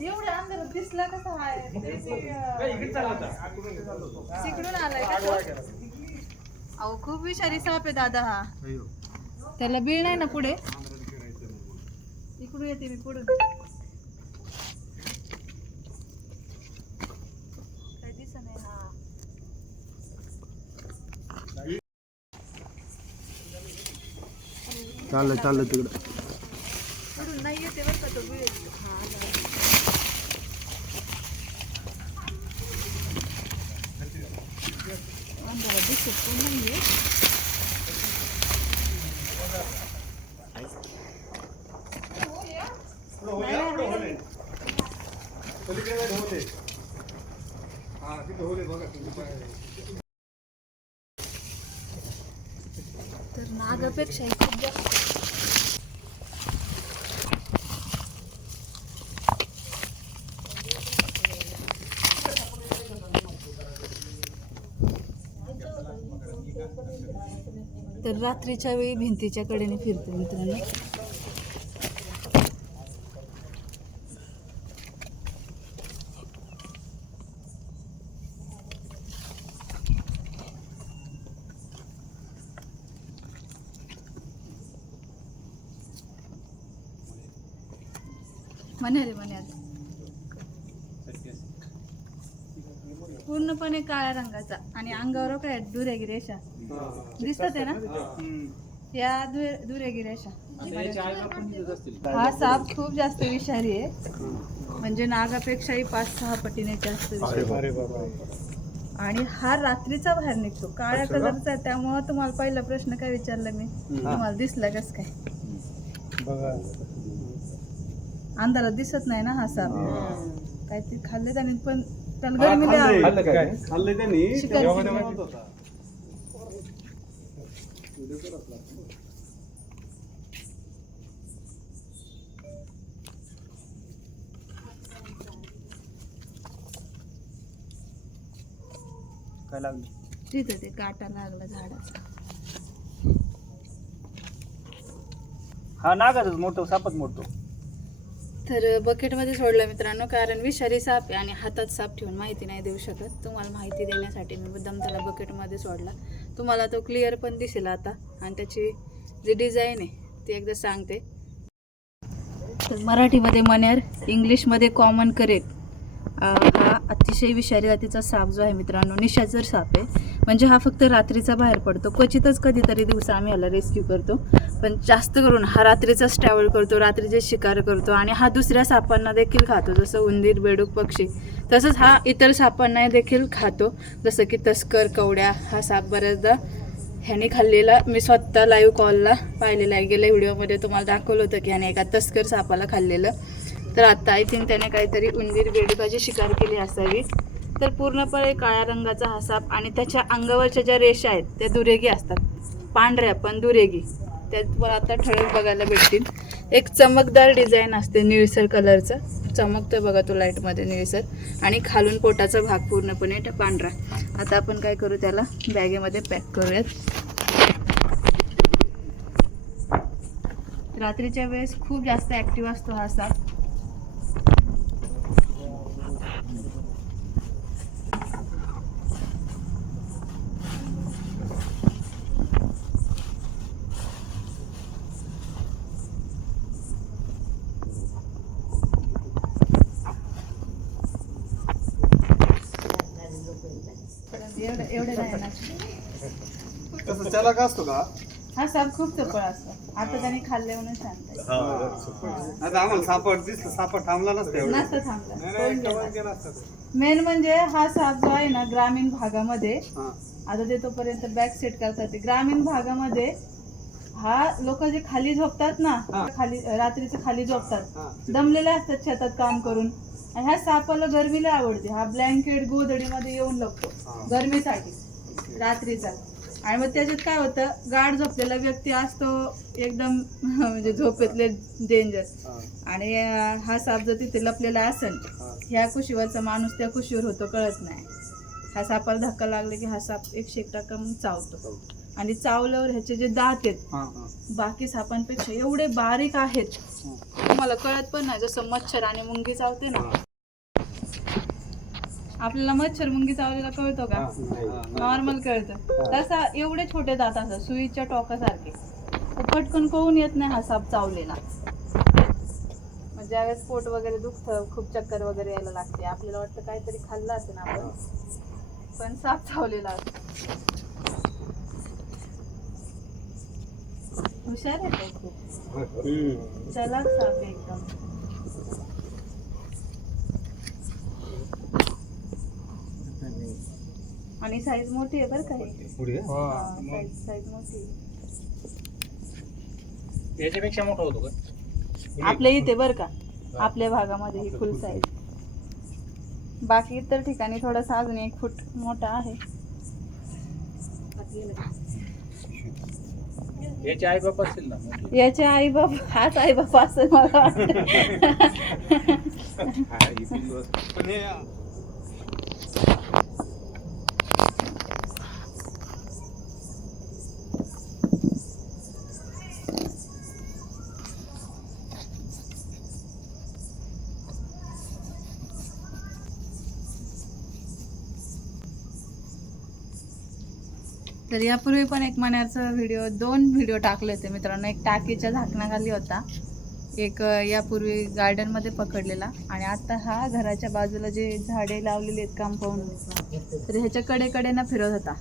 एवढं अंधार दिसला कसा आहे तिकडून आलाय का? अहो खूप विषारी साप आहे दादा हा. त्याला बीळ नाही ना पुढे? इकडून येते मी पुढून काय दिसत नाही हा चाललं चाललं तिकडं. नाही येते बरं का तो दिसत पण नाहीये. तर नागापेक्षा खूप जास्त तर रात्रीच्या वेळी भिंतीच्या कडेने फिरते मित्रांनो. म्हणे म्हणे पूर्णपणे काळ्या रंगाचा आणि अंगावर काय दुरेगी रेषा दिसतात आहे ना? या दुरे- दुरेगी रेषा हा साप खूप जास्त विषारी आहे. म्हणजे नागापेक्षाही पाच सहा पटीने जास्त विषारी. आणि हा रात्रीचा बाहेर निघतो. काळ्या कलरचा आहे. त्यामुळं तुम्हाला पहिला प्रश्न काय विचारला मी? तुम्हाला दिसला कस काय? अंधारात दिसत नाही ना हा साप? काय ते खाल्ले त्याने पण त्याला गरमी त्यांनी. तेव्हा होता. काय लागलं? तिथं ते काटा लागला झाडाचा. हा नागाच मोठं सापच मोठं. तर बकेटमध्ये सोडलं मित्रांनो कारण विषारी साप आहे आणि हातात साप ठेवून माहिती नाही देऊ शकत. तुम्हाला माहिती देण्यासाठी मी मुद्दाम त्याला बकेटमध्ये सोडला. तुम्हाला तो क्लिअर पण दिसेल आता. आणि त्याची जी डिझाईन आहे ती एकदा सांगते. तर मराठीमध्ये मनेर इंग्लिशमध्ये कॉमन करेक्ट हा अतिशय विषारी जातीचा साप जो आहे मित्रांनो निशाचर साप आहे. म्हणजे हा फक्त रात्रीचा बाहेर पडतो. क्वचितच कधीतरी दिवसा आम्ही याला रेस्क्यू करतो. पण जास्त करून हा रात्रीचाच ट्रॅव्हल करतो रात्रीचे शिकार करतो आणि हा दुसऱ्या सापांना देखील खातो. जसं उंदीर बेडूक पक्षी तसंच हा इतर सापांना देखील खातो. जसं की तस्कर कवड्या हा साप बऱ्याचदा ह्याने खाल्लेला. मी स्वतः लाईव्ह कॉलला पाहिलेला आहे. गेल्या व्हिडिओमध्ये तुम्हाला दाखवलं होतं की ह्याने एका तस्कर सापाला खाल्लेलं. तर आता आय थिंक त्याने काहीतरी उंदीर बेडुकाची शिकार केली असावी. तर पूर्णपणे काळ्या रंगाचा हा साप आणि त्याच्या अंगावरच्या ज्या रेषा आहेत त्या दुरेगी असतात. पांढऱ्या पण दुरेगी. त्यावर आता ठळक बघायला भेटतील. एक चमकदार डिझाईन असते निळसर कलरचं. चमकतं बघा तो लाईटमध्ये निळसर. आणि खालून पोटाचा भाग पूर्णपणे पांढरा. आता आपण काय करू त्याला? बॅगेमध्ये पॅक करूयात. रात्रीच्या वेळेस खूप जास्त ॲक्टिव्ह असतो हा साप. एवढं एवढं नाही ना. तसं त्याला का असतो का? हा साप खूप चपळ असतो. आता त्याने खाल्ले म्हणून सांगताय. आता आम्हाला सापड दिसलं सापड थांबला नसतं एवढं. नसतं थांबला. असता तो. मेन म्हणजे हा साप जो आहे ना ग्रामीण भागामध्ये. हा. आता ते तोपर्यंत बॅक सेट करतात ते. ग्रामीण भागामध्ये हा लोक जे खाली झोपतात ना हा. खाली रात्रीचे खाली हा. झोपतात दमलेले असतात शेतात काम करून. आणि ह्या सापाला गरमीला आवडते. हा ब्लँकेट गोधडीमध्ये येऊन लागतो हा. गरमीसाठी. रात्रीचा. आणि मग त्याच्यात काय होतं? गाढ झोपलेला व्यक्ती असतो एकदम म्हणजे झोपेतले डेंजर हा. आणि हा साप जर तिथे लपलेला असेल हा. ह्या कुशीवरचा माणूस त्या कुशीवर होतो कळत नाही. ह्या सापाला धक्का लागला की हा साप एकशे एक टक्का मग चावतो. आणि चावल्यावर ह्याचे जे दात आहेत हा हा. बाकी सापांपेक्षा एवढे बारीक आहेत. हं. तुम्हाला कळत पण नाही जसं मच्छर आणि मुंगी चावते ना आपल्याला मच्छर मुंगी चावलेला कळतो का? नॉर्मल कळतं. तसा एवढे छोटे दात असतात सुईच्या टोकासारखे. पटकन कळून येत नाही हा साप चावलेला. ज्यावेळेस पोट वगैरे दुखतं खूप चक्कर वगैरे यायला लागते आपल्याला वाटतं काहीतरी खाल्लं असेल ना आपण. पण साप चावलेला असतो. हुशार आहे तो खूप. चला साप एकदम. आणि साईज मोठी आहे बरं का हे. साईज साईज मोठी आहे. याच्यापेक्षा मोठा होतो का? आपल्या इथे बरं का? आपल्या भागामध्ये ही फुल साईज बाकी इतर ठिकाणी थोडासा अजून एक फूट मोठा आहे. याचे आई बाप असतील ना? याचे आई बाप हाच आई बाप असं मला तर यापूर्वी पण एक महिन्याचा व्हिडिओ दोन व्हिडिओ टाकले होते मित्रांनो. एक टाकीच्या झाकणाखाली होता. एक यापूर्वी गार्डनमध्ये पकडलेला. आणि आता हा घराच्या बाजूला जे झाडे लावलेली आहेत कंपाऊंड तर ह्याच्या कडेकडेनं फिरत होता.